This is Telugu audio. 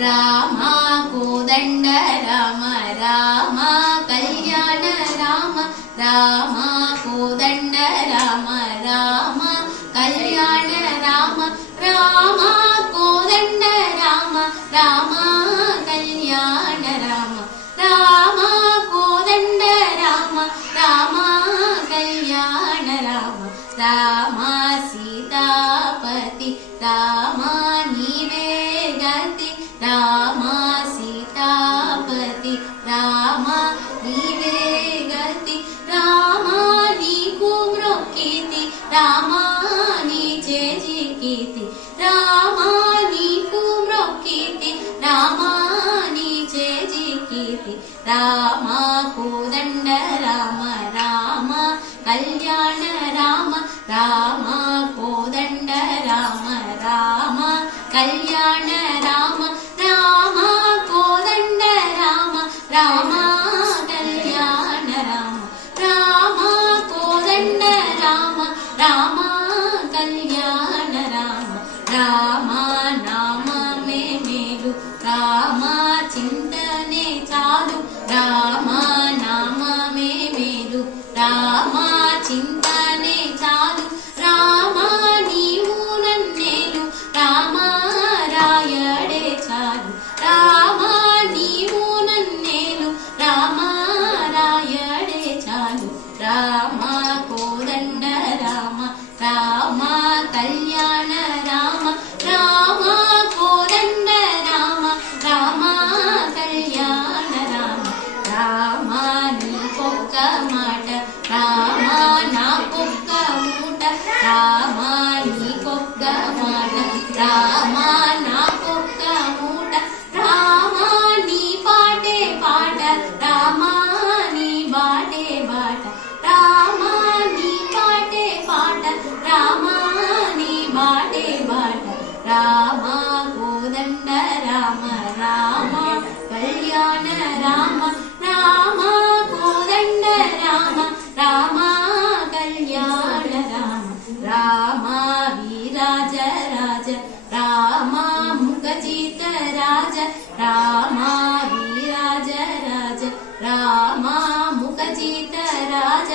రామ కోదండ రామ రామ కళ్యాణ రామ రామ కోదండ రామ రామ కళ్యాణ రామ రామ కోదండ రామ రామ కళ్యాణ రామ రామ కోదండ రామ రామ కళ్యాణ రామ రామ సీతాపతి రామ నీవే గతి రామ సీతాపతి రామ నీవే గతి రామ నీకు మ్రొక్కితి రామ నీ చేజికితి రామ నీకు మ్రొక్కితి రామ నీ చేజికితి రామ కోదండ రామ రామ కళ్యాణ రామ రామ కోదండ రామ రామ కళ్యాణ రామ రామ కోదండ రామ రామ కళ్యాణ రామ రామ కోదండ రామ రామ కళ్యాణ రామ రామ నామమే మేలు రామ చింతనే చాలు రామ నామమే మేలు రామ చింతనే చాలు రామ నీవు నన్నేలు రామ రాయడే చాలు రామ నీవు నన్నేలు రామ రాయడే చాలు రామ కోదండ రామ రామ కళ్యాణ రామ రామ కోదండ రామ రామ కళ్యాణ రామ రామ నీకొక్క మాట రామ నాకొక్క మూట రామ నీకొక్క మాట రామ నాకొక్క మూట రామ నీ పాటే పాట రామ నీ బాటే బాట రామ నీ పాటే పాట రామ నీ బాటే బాట రామ కోదండ రామ రామ కళ్యాణ రామ రామ కోదండ రామ రామ కళ్యాణ రామ రామ వీరాజ రాజ రామ ముఖజిత రాజ రామ వీరాజ రాజ రామ ముఖజిత రాజ